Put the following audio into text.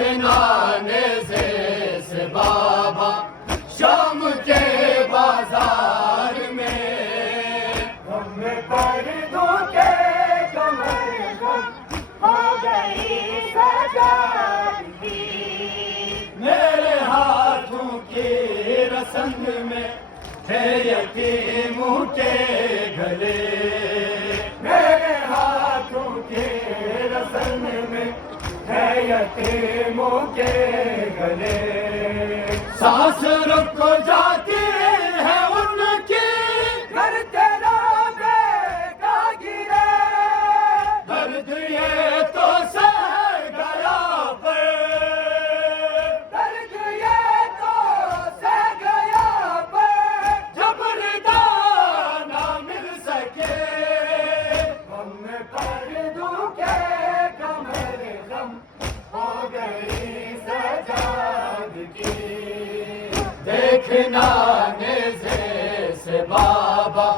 دیکھنا نیزے سے بابا شام کے بازار میں، غم پردوں کے کمر غم ہو گئی سجادگی، میرے ہاتھوں کی رسم میں ہے یتیموں کے گلے، میرے ہاتھوں کی رسم میں ہے یتیموں کے گلے، سانس رک جاتی ہے ان کی، گھر تیرا بیٹا گرے، درد یہ تو سہ گیا پر، درد یہ تو سہ گیا پر، جب ردا نہ مل سکے، غم پردوں کے کمر غم ہو گئی سجادگی، دیکھنا نیزے سے بابا